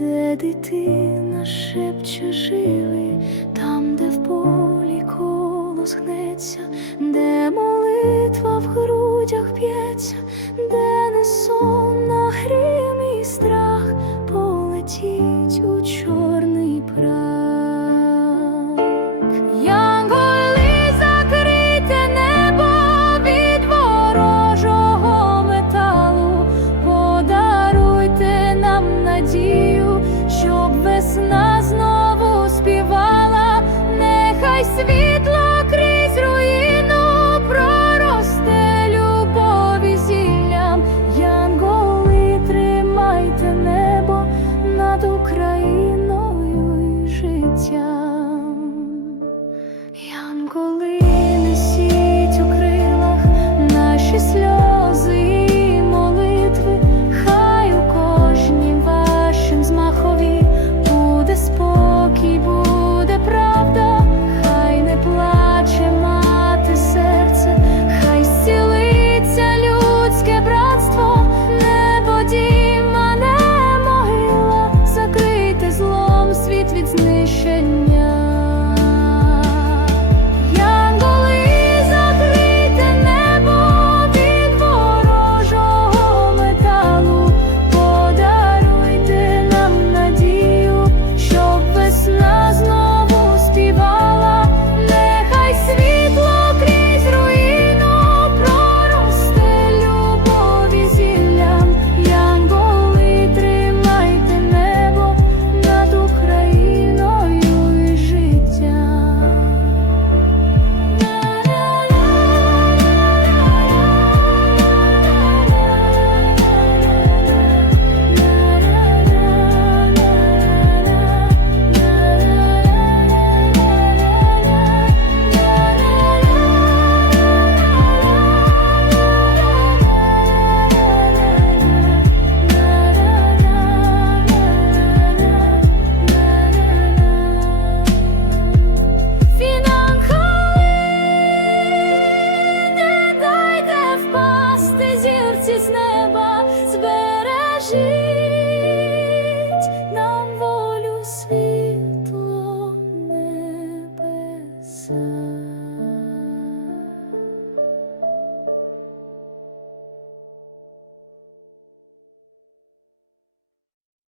де дитина шепче живий там, де в полі колос гнеться, де молитва в грудях п'ється, де Україною і життям. Янголи. There's no